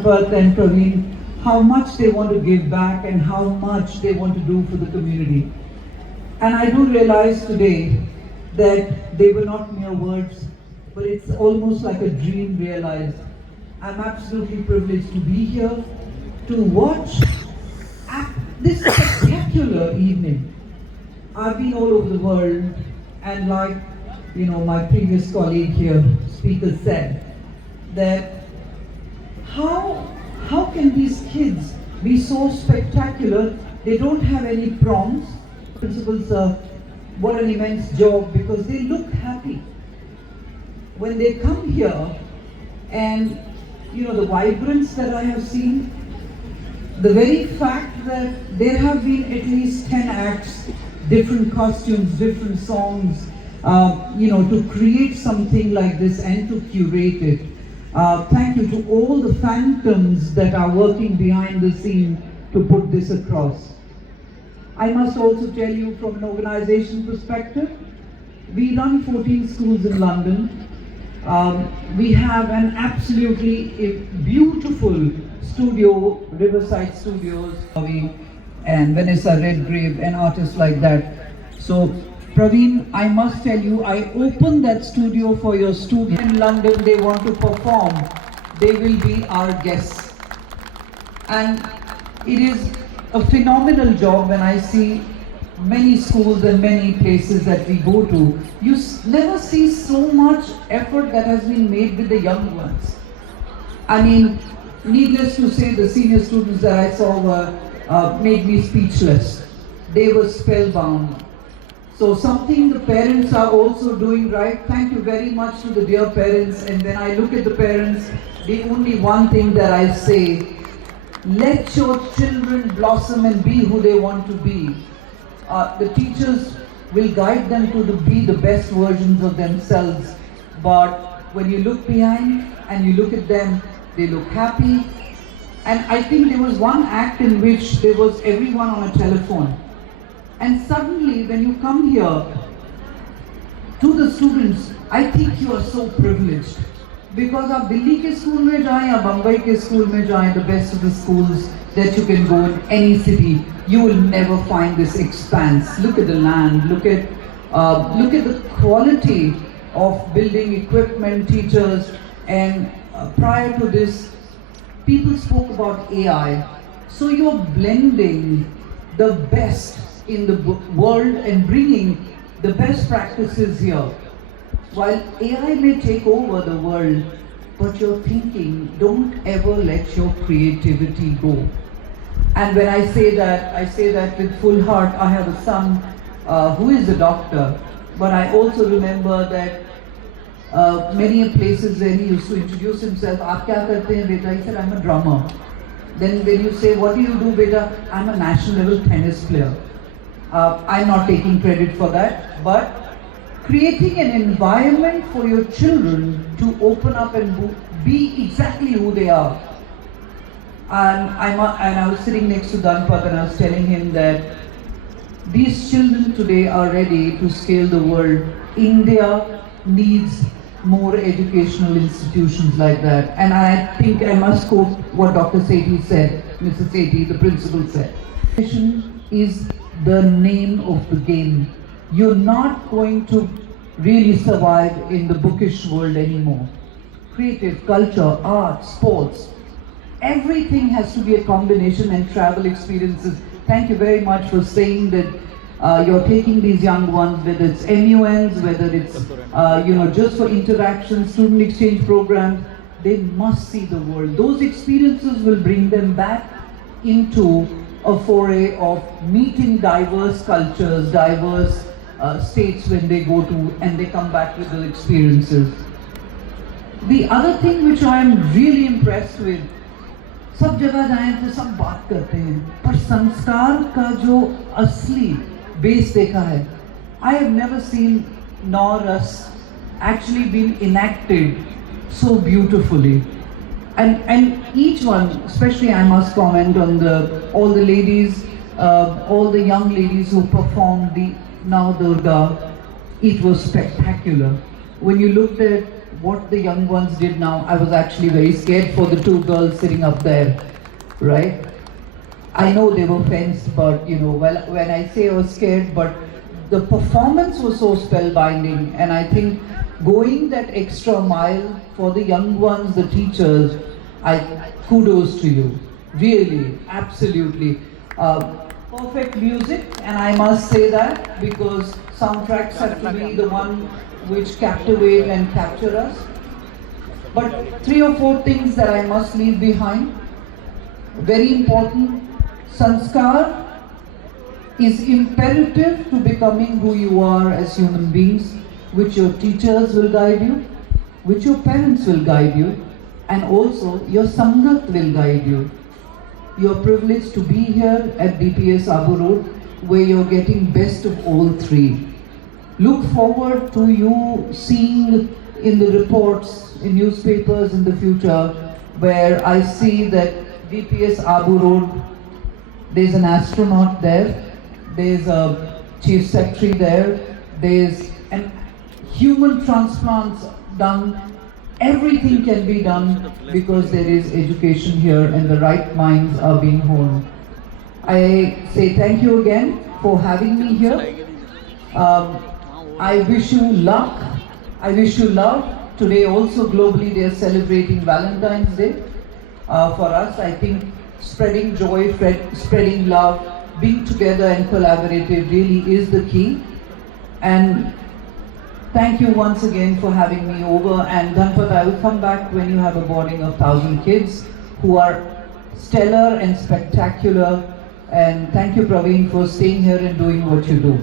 Danpat and Praveen how much they want to give back and how much they want to do for the community. And I do realize today that they were not mere words, but it's almost like a dream realized. I'm absolutely privileged to be here to watch this spectacular evening. I've been all over the world, and like my previous colleague here, speaker said, that how can these kids be so spectacular? They don't have any prompts. Principals, what an immense job, because they look happy when they come here, and the vibrance that I have seen, the very fact that there have been at least 10 acts, different costumes, different songs, to create something like this and to curate it. Thank you to all the phantoms that are working behind the scene to put this across. I must also tell you from an organization perspective, we run 14 schools in London. We have an absolutely beautiful studio, Riverside Studios, and Vanessa Redgrave and artists like that. So Praveen, I must tell you, I opened that studio for your students in London. They want to perform. They will be our guests. And it is a phenomenal job when I see many schools and many places that we go to. You never see so much effort that has been made with the young ones. I mean, needless to say, the senior students that I saw made me speechless. They were spellbound. So something the parents are also doing right. Thank you very much to the dear parents. And when I look at the parents, the only one thing that I say, let your children blossom and be who they want to be. The teachers will guide them to be the best versions of themselves. But when you look behind and you look at them, they look happy. And I think there was one act in which there was everyone on a telephone. And suddenly when you come here to the students, I think you are so privileged. Because आप दिल्ली के school में जाएं या बम्बई के school में जाएं, the best of the schools that you can go in any city, you will never find this expanse. Look at the land, look at the quality of building equipment, teachers, and prior to this, people spoke about AI. So you're blending the best in the world and bringing the best practices here. While AI may take over the world, but you're thinking, don't ever let your creativity go. And when I say that with full heart. I have a son who is a doctor, but I also remember that many places when he used to introduce himself, "Aap kya karte hain beta?" He said, "I'm a drummer." Then when you say, "What do you do, beta?" "I'm a national level tennis player." I'm not taking credit for that, but creating an environment for your children to open up and be exactly who they are. And I was sitting next to Danpat and I was telling him that these children today are ready to scale the world. India needs more educational institutions like that. And I think I must quote what Dr. Sethi said, Mrs. Sethi, the principal said. Education is the name of the game. You're not going to really survive in the bookish world anymore. Creative, culture, art, sports, everything has to be a combination, and travel experiences. Thank you very much for saying that you're taking these young ones, whether it's MUNs, whether it's just for interaction, student exchange programs. They must see the world. Those experiences will bring them back into a foray of meeting diverse cultures, diverse states when they go to, and they come back with the experiences. The other thing which I am really impressed with, सब जगह जाएं तो सब बात करते हैं, पर संस्कार का जो असली बेस देखा है, I have never seen nor us actually been enacted so beautifully. And each one, especially I must comment on all the ladies, all the young ladies who performed the Now Durga. It was spectacular. When you looked at what the young ones did now, I was actually very scared for the two girls sitting up there, right? I know they were fenced, but well, when I say I was scared, but the performance was so spellbinding, and I think going that extra mile for the young ones, the teachers, kudos to you, really, absolutely. Perfect music, and I must say that because soundtracks have to be the one which captivate and capture us. But 3 or 4 things that I must leave behind. Very important, sanskar is imperative to becoming who you are as human beings, which your teachers will guide you, which your parents will guide you, and also your sangat will guide you. You're privileged to be here at DPS Abu Road, where you're getting best of all 3. Look forward to you seeing in the reports, in newspapers in the future, where I see that DPS Abu Road, there's an astronaut there, there's a chief secretary there, there's an human transplants done. Everything can be done because there is education here and the right minds are being honed. I say thank you again for having me here. I wish you luck. I wish you love. Today also globally they are celebrating Valentine's Day. For us, I think spreading joy, spreading love, being together and collaborative really is the key. And thank you once again for having me over, and Dhanpat, I will come back when you have a boarding of 1,000 kids who are stellar and spectacular, and thank you Praveen for staying here and doing what you do.